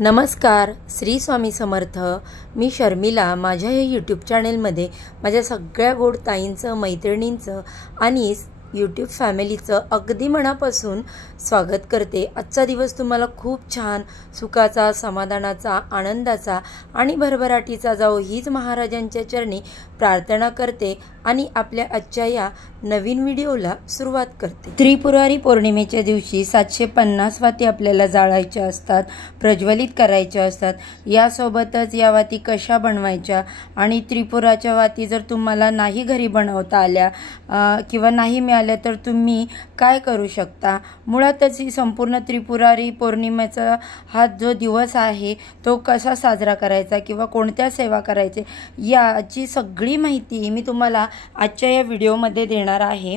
नमस्कार, श्री स्वामी समर्थ। मी शर्मिला माझ्या या यूट्यूब चॅनलमध्ये माझ्या सगळ्या गोड ताईंचं, मैत्रिणींचं आणि यूट्यूब फॅमिलीचं अगदी मनापासून स्वागत करते। आजचा दिवस तुम्हाला खूप छान, सुखाचा, समाधानाचा, आनंदाचा आणि भरभराटीचा जाओ हीच महाराजांच्या चरणी प्रार्थना करते आणि आपल्या आजच्या या नवीन व्हिडिओला सुरुवात करते। त्रिपुरारी पौर्णिमेच्या दिवशी 750 वाती आपल्याला जाळायच्या असतात, प्रज्वलित करायच्या असतात। यासोबतच या वाती कशा बनवायच्या आणि त्रिपुराच्या वाती जर तुम्हाला नाही घरी बनवता आल्या किंवा नाही मिळाल्या तर तुम्ही काय करू शकता। मुळातच ही संपूर्ण त्रिपुरारी पौर्णिमेचा हा जो दिवस आहे तो कसा साजरा करायचा किंवा कोणत्या सेवा करायचे याची सगळी माहिती मी तुम्हाला आजच्या या व्हिडिओमध्ये देणार आहे।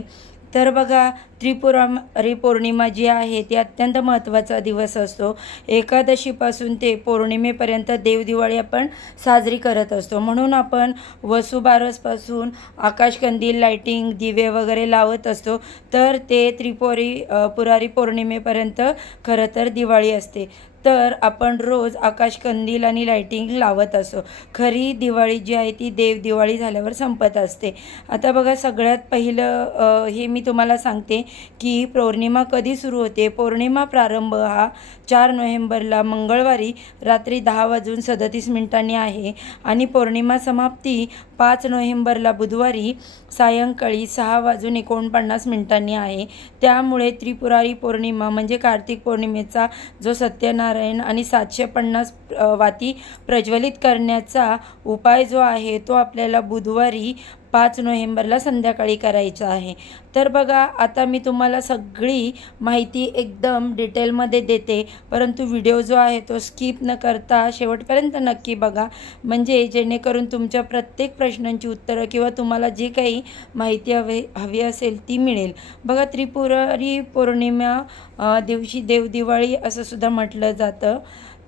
तर बघा, त्रिपुरारी पौर्णिमा जी आहे ती अत्यंत महत्त्वाचा दिवस असतो। एकादशीपासून ते पौर्णिमेपर्यंत देवदिवाळी आपण साजरी करत असतो, म्हणून आपण वसुबारसपासून आकाशकंदील, लाइटिंग, दिवे वगैरे लावत असतो। तर ते त्रिपुरारी पौर्णिमेपर्यंत खरं तर दिवाळी असते। तर आपण रोज आकाशकंदील आणि लाइटिंग लावत असतो। खरी दिवाळी जी आहे ती देव दिवाळी झाल्यावर संपत असते। आता बघा, सगळ्यात पहिलं हे मी तुम्हाला सांगते की पौर्णिमा कधी सुरू होते। पौर्णिमा प्रारंभ हा 4 नोव्हेंबरला मंगळवारी रात्री 10:37 आहे आणि पौर्णिमा समाप्ती 5 नोव्हेंबरला बुधवारी सायंकाळी 6:49 आहे। त्यामुळे त्रिपुरारी पौर्णिमा म्हणजे कार्तिक पौर्णिमेचा जो सत्यनारायण आणि 750 वाती प्रज्वलित करण्याचा उपाय जो आहे तो आपल्याला बुधवारी 5 नोव्हेंबरला संध्याकाळी करायचा आहे। तर बघा, आता मी तुम्हाला सगळी माहिती एकदम डिटेलमध्ये देते, परंतु व्हिडिओ जो आहे तो स्किप न करता शेवटपर्यंत नक्की बघा, म्हणजे जेणेकरून तुमच्या प्रत्येक प्रश्नांची उत्तरं किंवा तुम्हाला जे काही माहिती हवी असेल ती मिळेल। बघा, त्रिपुरारी पौर्णिमा दिवशी देवदिवाळी असं सुद्धा म्हटलं जातं।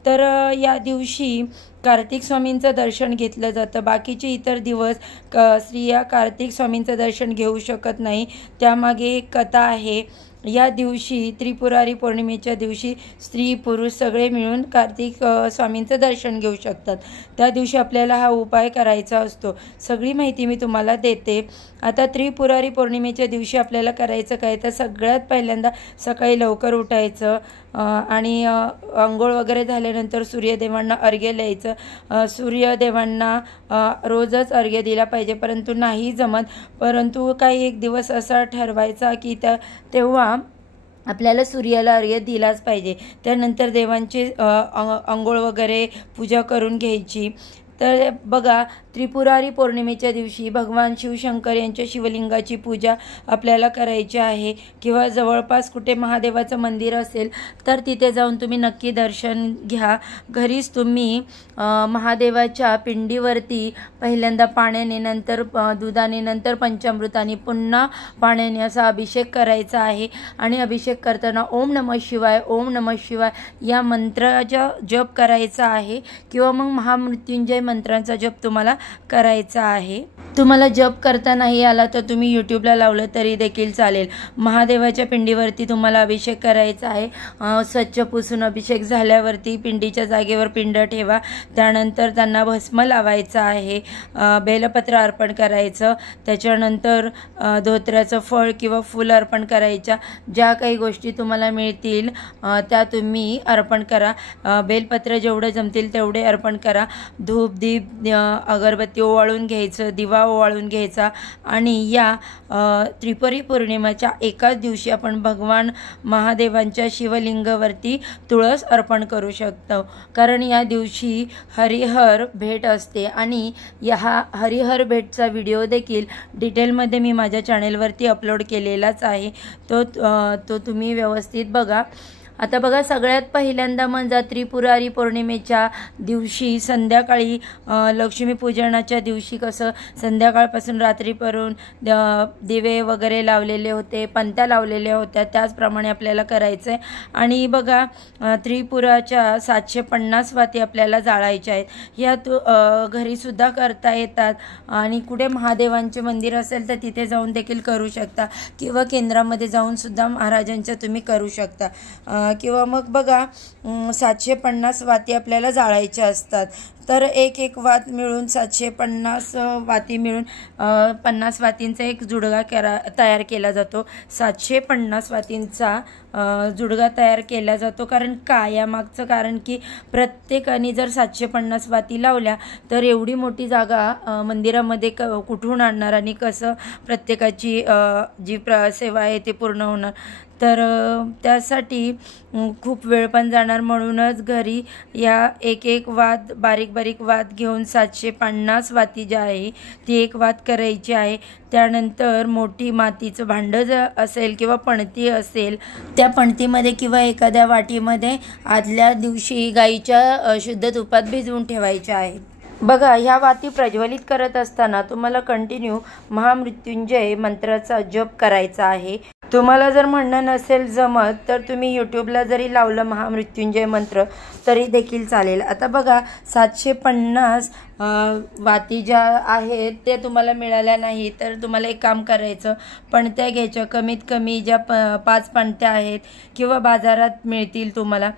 तर या दिवशी कार्तिक स्वामींचं दर्शन घेतलं जातं। बाकीचे इतर दिवस स्त्रिया कार्तिक स्वामींचं दर्शन घेऊ शकत नाही, त्यामागे एक कथा आहे। या दिवशी त्रिपुरारी पौर्णिमेच्या दिवशी स्त्री पुरुष सगळे मिळून कार्तिक स्वामींचं दर्शन घेऊ शकतात। त्या दिवशी आपल्याला हा उपाय करायचा असतो। सगळी माहिती मी तुम्हाला देते। आता त्रिपुरारी पौर्णिमेच्या दिवशी आपल्याला करायचं काय, तर सगळ्यात पहिल्यांदा सकाळी लवकर उठायचं आणि अंघोळ वगैरे झाल्यानंतर सूर्यदेवांना अर्घ्य द्यायचं। सूर्यदेवांना रोजच अर्घ्य दिला पाहिजे, परंतु नाही जमत, परंतु काही एक दिवस असा ठरवायचा की तेव्हा आपल्याला सूर्याला अर्घ्य दिलाच पाहिजे। त्यानंतर देवांचे अंघोळ वगैरे पूजा करून घ्यायची। तर बघा, त्रिपुरारी पौर्णिमेच्या दिवशी भगवान शिवशंकर यांच्या शिवलिंगाची पूजा आपल्याला करायची आहे, किंवा जवळपास कुठे महादेवाचं मंदिर असेल तर तिथे जाऊन तुम्ही नक्की दर्शन घ्या। घरीच तुम्ही महादेवाच्या पिंडीवरती पहिल्यांदा पाण्याने, नंतर दुधाने, नंतर पंचामृताने, पुन्हा पाण्याने असा अभिषेक करायचा आहे। आणि अभिषेक करताना ओम नमः शिवाय, ओम नमः शिवाय या मंत्राचा जप करायचा आहे, किंवा मग महामृत्युंजय मंत्रांचा जप तुम्हाला करायचा आहे। तुम्हाला जप करता नाही आला तर तुम्ही यूट्यूबला लावलं तरी देखील चालेल। महादेवाच्या पिंडीवरती तुम्हाला अभिषेक करायचा आहे। स्वच्छ पुसून अभिषेक झाल्यावरती पिंडीच्या जागेवर पिंड ठेवा। त्यानंतर त्यांना भस्म लावायचं आहे, बेलपत्र अर्पण करायचं। त्याच्यानंतर धोत्र्याचं फळ किंवा फूल अर्पण करायच्या। ज्या काही गोष्टी तुम्हाला मिळतील त्या तुम्ही अर्पण करा। बेलपत्र जेवढं जमतील तेवढे अर्पण करा। धूप, दीप, अगरबत्ती ओवाळून घ्यायचं, दिवा ओवाळून घ्यायचा। आणि या त्रिपुरारी पौर्णिमेच्या एकाच दिवशी आपण भगवान महादेवांच्या शिवलिंगावरती तुळस अर्पण करू शकतो, कारण या दिवशी हरिहर भेट असते। आणि या हरिहर भेटचा व्हिडिओ देखील डिटेलमध्ये मी माझ्या चॅनेलवरती अपलोड केलेलाच आहे, तो तुम्ही व्यवस्थित बघा। आता बघा, सगळ्यात पहिल्यांदा म्हणजे त्रिपुरारी पौर्णिमेच्या दिवशी संध्याकाळी लक्ष्मीपूजनाच्या दिवशी कसं संध्याकाळपासून रात्रीपर्यंत दिवे वगैरे लावलेले होते, पंत्या लावलेल्या होत्या, त्याचप्रमाणे आपल्याला करायचं आहे। आणि बघा, त्रिपुराच्या 750 वाती आपल्याला जाळायच्या आहेत। ह्या घरीसुद्धा करता येतात, आणि कुठे महादेवांचे मंदिर असेल तर तिथे जाऊन देखील करू शकता, किंवा केंद्रामध्ये जाऊन सुद्धा महाराजांच्या तुम्ही करू शकता। किंवा मग बघा 750 वाती आपल्याला जाळायच्या असतात. तर एक वात मिळून 750 वाती मिळून 50 वातींचा एक जुडगा तयार केला जातो. 750 वातींचा जुडगा तयार केला जातो. कारण का, यामागचं कारण की प्रत्येकाने जर 750 वाती लावल्या तर एवढी मोठी जागा मंदिरामध्ये कुठून आणणार आणि कसं प्रत्येकाची जी सेवा आहे ते पूर्ण होणार. तर त्यासाठी खूप वेळ पण जाणार. म्हणूनच घरी या एक वात बारीक वात घेऊन 750 वाती जी आहे ती एक वात करायची आहे. त्यानंतर मोठी मातीचं भांडं जर असेल किंवा पणती असेल, त्या पणतीमध्ये किंवा एखाद्या वाटीमध्ये आदल्या दिवशी गाईच्या शुद्ध तुपात भिजवून ठेवायच्या आहेत. बघा, ह्या वाती प्रज्वलित करत असताना तुम्हाला कंटिन्यू महामृत्युंजय मंत्राचा जप करायचा आहे. तुम्हाला जर म्हणणं नसेल जमत तर तुम्ही यूट्यूबला जरी लावलं महामृत्युंजय मंत्र तरी देखील चालेल. आता बघा 750 वाती ज्या आहेत ते तुम्हाला मिळाल्या नाही तर तुम्हाला एक काम करायचं, पणत्या घ्यायच्या. कमीत कमी ज्या 5 पणत्या आहेत किंवा बाजारात मिळतील तुम्हाला,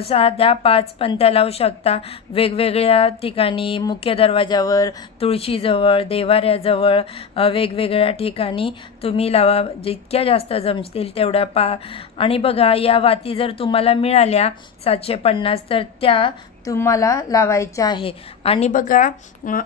साध्या 5 पणत्या लावू शकता. वेगवेगळ्या ठिकाणी, मुख्य दरवाजावर, तुळशीजवळ, देवाऱ्याजवळ, वेगवेगळ्या ठिकाणी तुम्ही लावा. जितक्या जास्त जमतील तेवढ्या आणि बघा, या वाती जर तुम्हाला मिळाल्या 750 तर त्या तुम्हाला लावायच्या आहे. आणि बघा,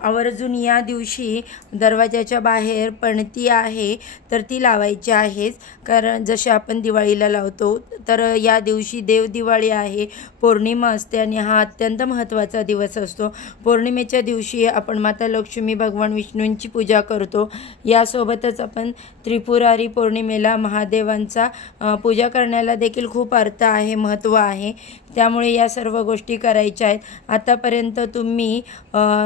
आवर्जून या दिवशी दरवाजाच्या बाहेर पणती आहे तर ती लावायची आहेच. कारण जसे आपण दिवाळीला लावतो तर या दिवशी देव दिवाळी आहे, पौर्णिमा असते आणि हा अत्यंत महत्त्वाचा दिवस असतो. पौर्णिमेच्या दिवशी आपण माता लक्ष्मी, भगवान विष्णूंची पूजा करतो. यासोबतच आपण त्रिपुरारी पौर्णिमेला महादेवांचा पूजा करण्याला देखील खूप अर्थ आहे, महत्त्व आहे. त्यामुळे या सर्व गोष्टी करायच्या आहेत. आतापर्यंत तुम्ही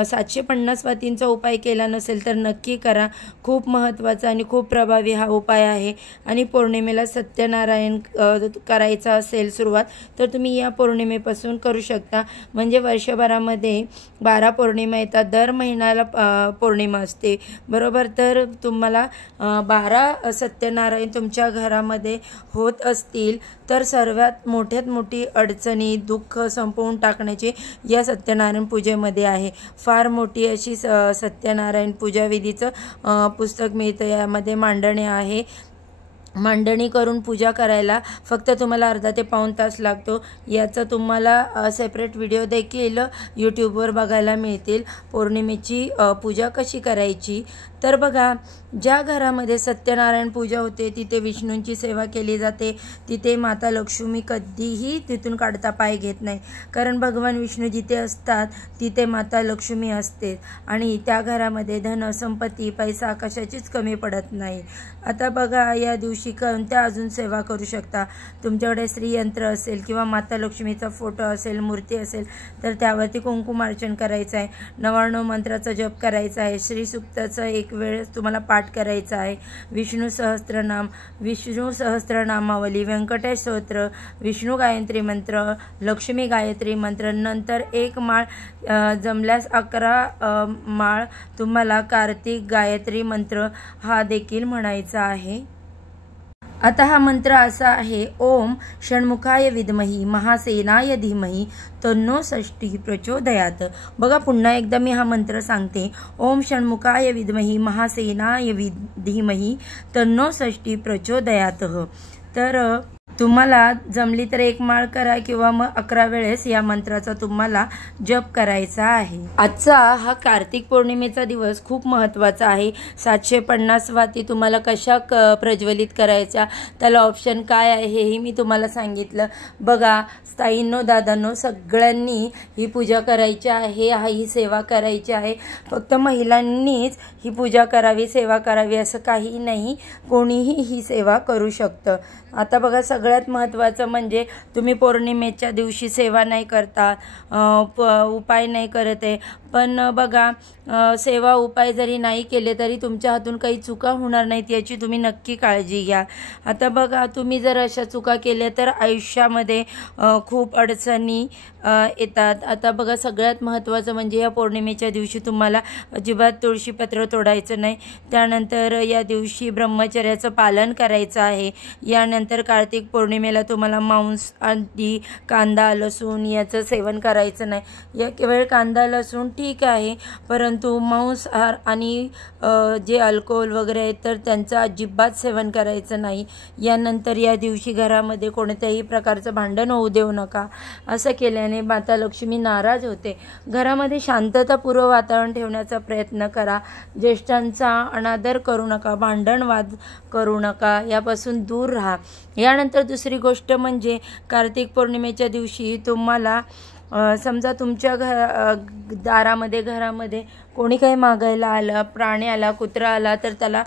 750 वातींचा उपाय केला नसेल तर नक्की करा. खूप महत्त्वाचा आणि खूप प्रभावी हा उपाय आहे. आणि पौर्णिमेला सत्यनारायण करायचा असेल सुरुवात तर तुम्ही या पौर्णिमेपासून करू शकता. म्हणजे वर्षभरामध्ये 12 पौर्णिमा येतात, दर महिन्याला पौर्णिमा असते, बरोबर. तर तुम्हाला 12 सत्यनारायण तुमच्या घरामध्ये होत असतील तर सर्वात मोठ्यात मोठी अडचणी, दुःख संपवून टाकण्याची या सत्यनारायण पूजेमध्ये आहे. फार मोठी अशी सत्यनारायण पूजाविधीचं पुस्तक मिळतं. यामध्ये मांडणी आहे. मांडणी करून पूजा करायला फक्त तुम्हाला अर्धा ते पाऊण तास लागतो. याचा तुम्हाला सेपरेट व्हिडिओ देखील यूट्यूबवर बघायला मिळतील. पौर्णिमेची पूजा कशी करायची तर बघा, ज्या घरामध्ये सत्यनारायण पूजा होते तिथे विष्णूंची सेवा केली जाते. तिथे माता लक्ष्मी कधीही तिथून काढता पाय घेत नाही. कारण भगवान विष्णू जिथे असतात तिथे माता लक्ष्मी असते आणि त्या घरामध्ये धन, संपत्ती, पैसा कशाचीच कमी पडत नाही. आता बघा, या दिवशी कोणत्या अजून सेवा करू शकता. तुमच्याकडे श्रीयंत्र असेल किंवा माता लक्ष्मीचा फोटो असेल, मूर्ती असेल तर त्यावरती कुंकुमार्चन करायचं आहे. 99 मंत्राचा जप करायचा आहे. श्रीसुक्ताचा एक वेळेस तुम्हाला पाठ करायचा आहे. विष्णू सहस्त्रनामावली, व्यंकटेश स्तोत्र, विष्णू गायत्री मंत्र, लक्ष्मी गायत्री मंत्र, नंतर एक माळ, जमल्यास 11 माळ तुम्हाला कार्तिक गायत्री मंत्र हा देखील म्हणायचा आहे. आता हा मंत्र असा आहे, ओम षण्मुखाय विद्महि महासेनाय धीमहि तन्नो षष्ठी प्रचोदयात. बघा, पुन्हा एकदा मी हा मंत्र सांगते. ओम षण्मुखाय विद्महि महासेनाय धीमहि तन्नो षष्ठी प्रचोदयात. तर तुम्हाला जमली तर एक माळ करा किंवा मग 11 वेळेस या मंत्राचा तुम्हाला जप करायचा आहे. आजचा हा कार्तिक पौर्णिमेचा दिवस खूप महत्त्वाचा आहे. 750 वाती तुम्हाला कशा प्रज्वलित करायच्या, त्याला ऑप्शन काय आहे हेही मी तुम्हाला सांगितलं. बघा ताईंनो, दादांनो, सगळ्यांनी ही पूजा करायची आहे, ही सेवा करायची आहे. फक्त महिलांनीच ही पूजा करावी, सेवा करावी असं काही नाही. कोणीही ही सेवा करू शकतं. आता बघा, सगळ्यात महत्त्वाचं म्हणजे तुम्ही पौर्णिमेच्या दिवशी सेवा नाही करता, उपाय नाही करत आहे, पण बघा सेवा उपाय जरी नाही केले तरी तुमच्या हातून काही चुका होणार नाहीत याची तुम्ही नक्की काळजी घ्या. आता बघा, तुम्ही जर अशा चुका केल्या तर आयुष्यामध्ये खूप अडचणी येतात. आता बघा, सगळ्यात महत्त्वाचं म्हणजे या पौर्णिमेच्या दिवशी तुम्हाला अजिबात तुळशीपत्र तोडायचं नाही. त्यानंतर या दिवशी ब्रह्मचर्याचं पालन करायचं आहे. यानंतर कार्तिक पौर्णिमेला तुम्हाला मांस आदी कांदा लसूण याचं सेवन करायचं नाही। या केवळ कांदा लसूण ठीक आहे, परंतु मांसाहार आणि जे अल्कोहोल वगैरे आहे तर त्यांचं अजिबात सेवन करायचं नाही। यानंतर या दिवशी घरामध्ये कोणत्याही प्रकारचं भांडण होऊ देऊ नका। असं केल्याने माता लक्ष्मी नाराज होते। घरामध्ये शांततापूर्व वातावरण ठेवण्याचा प्रयत्न करा। ज्येष्ठांचा अनादर करू नका, भांडण वाद करू नका, यापासून दूर राहा। यानंतर दुसरी गोष्ट म्हणजे कार्तिक पौर्णिमेच्या दिवशी तुम्हाला समजा तुमच्या दारामध्ये घरामध्ये कोणी काही मागायला आलं, प्राणी आला, कुत्रा आला तर त्याला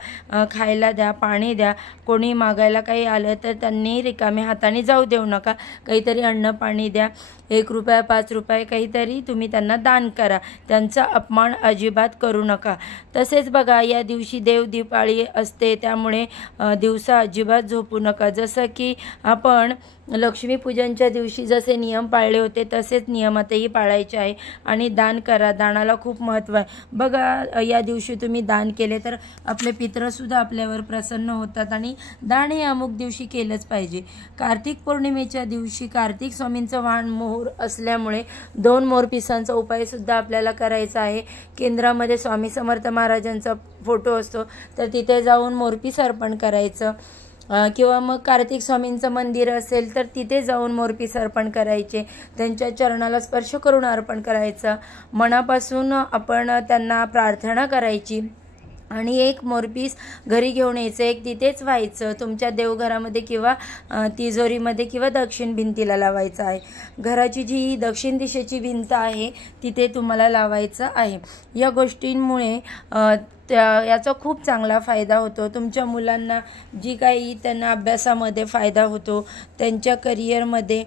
खायला द्या, पाणी द्या। कोणी मागायला काही आलं तर त्यांनी रिकाम्या हाताने जाऊ देऊ नका। काहीतरी अन्न पाणी द्या, 1 रुपया 5 रुपये काहीतरी तुम्ही त्यांना दान करा। त्यांचा अपमान अजिबात करू नका। तसेच बघा, या दिवशी देवदीपावली असते, त्यामुळे दिवसा अजिबात झोपू नका। जसं की आपण लक्ष्मीपूजनच्या दिवशी जसे नियम पाळले होते तसेच नियमातही पाळायचे आहे आणि दान करा। दानाला खूप महत्त्व आहे। बघा, या दिवशी तुम्ही दान केले तर आपले पितरसुद्धा आपल्यावर प्रसन्न होतात आणि दान हे अमुक दिवशी केलंच पाहिजे। कार्तिक पौर्णिमेच्या दिवशी कार्तिक स्वामींचं वाहन मोर असल्यामुळे 2 मोरपिसांचा उपायसुद्धा आपल्याला करायचा आहे। केंद्रामध्ये स्वामी समर्थ महाराजांचा फोटो असतो तर तिथे जाऊन मोरपीस अर्पण करायचं, किंवा मग कार्तिक स्वामींचं मंदिर असेल तर तिथे जाऊन मोरपीस अर्पण करायचे। त्यांच्या चरणाला स्पर्श करून अर्पण करायचं। मनापासून आपण त्यांना प्रार्थना करायची आणि 1 मोरपीस घरी घेऊन यायचं, 1 तिथेच व्हायचं। तुमच्या देवघरामध्ये किंवा तिजोरीमध्ये किंवा दक्षिण भिंतीला लावायचं आहे। घराची जी दक्षिण दिशेची भिंत आहे तिथे तुम्हाला लावायचं आहे। या गोष्टींमुळे याचा खूप चांगला फायदा होतो। तुमच्या मुलांना जी काही त्यांना अभ्यासामध्ये फायदा होतो, त्यांच्या करिअरमध्ये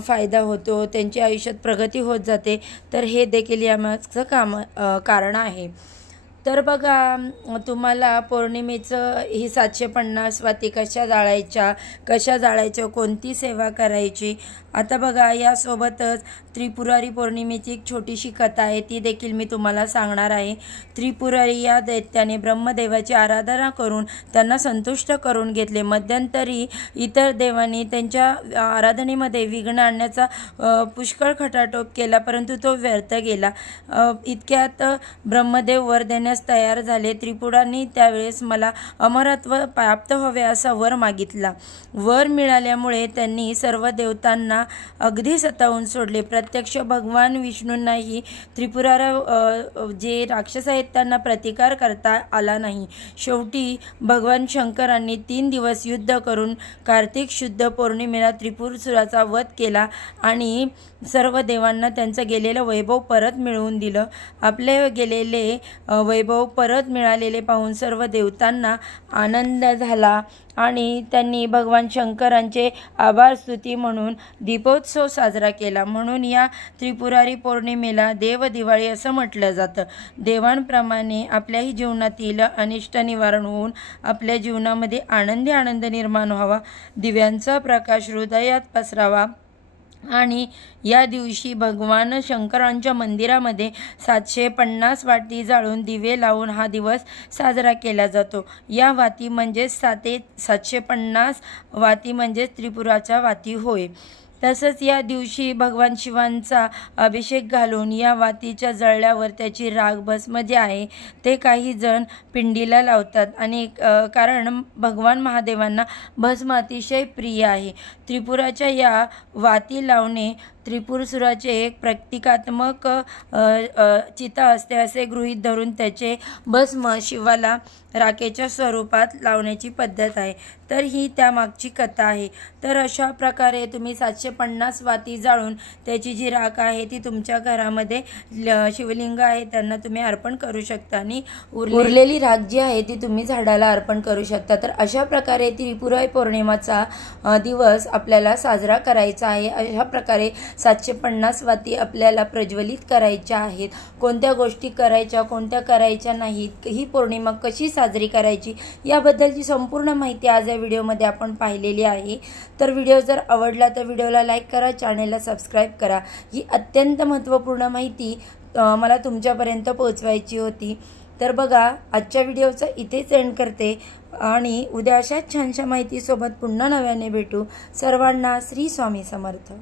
फायदा होतो, त्यांच्या आयुष्यात प्रगती होत जाते, तर हे देखील यामागचं कारण आहे। तर बघा, तुम्हाला पौर्णिमेचं ही 750 वाती कशा जाळायच्या, कोणती सेवा करायची। आता बघा, यासोबतच त्रिपुरारी पौर्णिमेची एक छोटीशी कथा आहे, ती देखील मी तुम्हाला सांगणार आहे। त्रिपुरारी या दैत्याने ब्रह्मदेवाची आराधना करून त्यांना संतुष्ट करून घेतले। मध्यंतरी इतर देवांनी त्यांच्या आराधनेमध्ये विघ्न आणण्याचा पुष्कळ खटाटोप केला, परंतु तो व्यर्थ गेला। इतक्यात ब्रह्मदेव वर देण्यास तयार झाले। त्रिपुरांनी त्यावेळेस मला अमरत्व प्राप्त व्हावे असा वर मागितला। वर मिळाल्यामुळे त्यांनी सर्व देवतांना अगदी सतावून सोडले। प्रत्यक्ष भगवान विष्णूंनाही त्रिपुरारा जे राक्षस आहेत त्यांना प्रतिकार करता आला नाही। शेवटी भगवान शंकरांनी 3 दिवस युद्ध करून कार्तिक शुद्ध पौर्णिमेला त्रिपुरासुराचा वध केला आणि सर्व देवांना त्यांचं गेलेलं वैभव परत मिळवून दिलं। आपले गेलेले वैभव परत मिळालेले पाहून सर्व देवतांना आनंद झाला आणि त्यांनी भगवान शंकरांचे आभार स्तुती म्हणून दीपोत्सव साजरा केला। म्हणून या त्रिपुरारी पौर्णिमेला देवदिवाळी असं म्हटलं जातं। देवांप्रमाणे आपल्याही जीवनातील अनिष्ट निवारण होऊन आपल्या जीवनामध्ये आनंद निर्माण व्हावा, दिव्यांचा प्रकाश हृदयात पसरावा आणि या दिवशी भगवान शंकरांच्या मंदिरामध्ये 750 वाती जाळून दिवे लावून हा दिवस साजरा केला जातो। या वाती म्हणजे 750 वाती म्हणजे त्रिपुराच्या वाती होय। तसंच या दिवशी भगवान शिवांचा अभिषेक घालून या वातीच्या जळल्यावर त्याची राख भस्म जे आहे ते काही जण पिंडीला लावतात आणि कारण भगवान महादेवांना भस्म अतिशय प्रिय आहे। त्रिपुराच्या या वाती लावणे त्रिपुरसुराचे एक प्रतिकात्मक चिता असते असे गृहीत धरून त्याचे भस्म शिवाला राखेच्या स्वरूपात लावण्याची पद्धत आहे। तर ही त्यामागची कथा आहे। तर अशा प्रकारे तुम्ही 750 वाती जाळून त्याची जी राख आहे ती तुमच्या घरामध्ये शिवलिंग आहे त्यांना तुम्ही अर्पण करू शकता आणि उरलेली राख जी आहे ती तुम्ही झाडाला अर्पण करू शकता। तर अशा प्रकारे त्रिपुरारी पौर्णिमेचा दिवस आपल्याला साजरा करायचा आहे। अशा प्रकारे 750 वाती आपल्याला प्रज्वलित करायच्या आहेत। कोणत्या गोष्टी करायच्या, कोणत्या करायच्या नाहीत, ही पौर्णिमा कशी साजरी करायची याबद्दलची संपूर्ण माहिती आज या व्हिडिओमध्ये आपण पाहिलेली आहे। तर व्हिडिओ जर आवडला तर व्हिडिओला लाईक करा, चॅनलला सबस्क्राईब करा। ही अत्यंत महत्त्वपूर्ण माहिती मला तुमच्यापर्यंत पोहोचवायची होती। तर बघा, आजच्या व्हिडिओचा इथेच एंड करते। आणि उद्या अशाच छानशा माहितीसोबत पुन्हा नव्याने भेटू. सर्वांना श्री स्वामी समर्थ.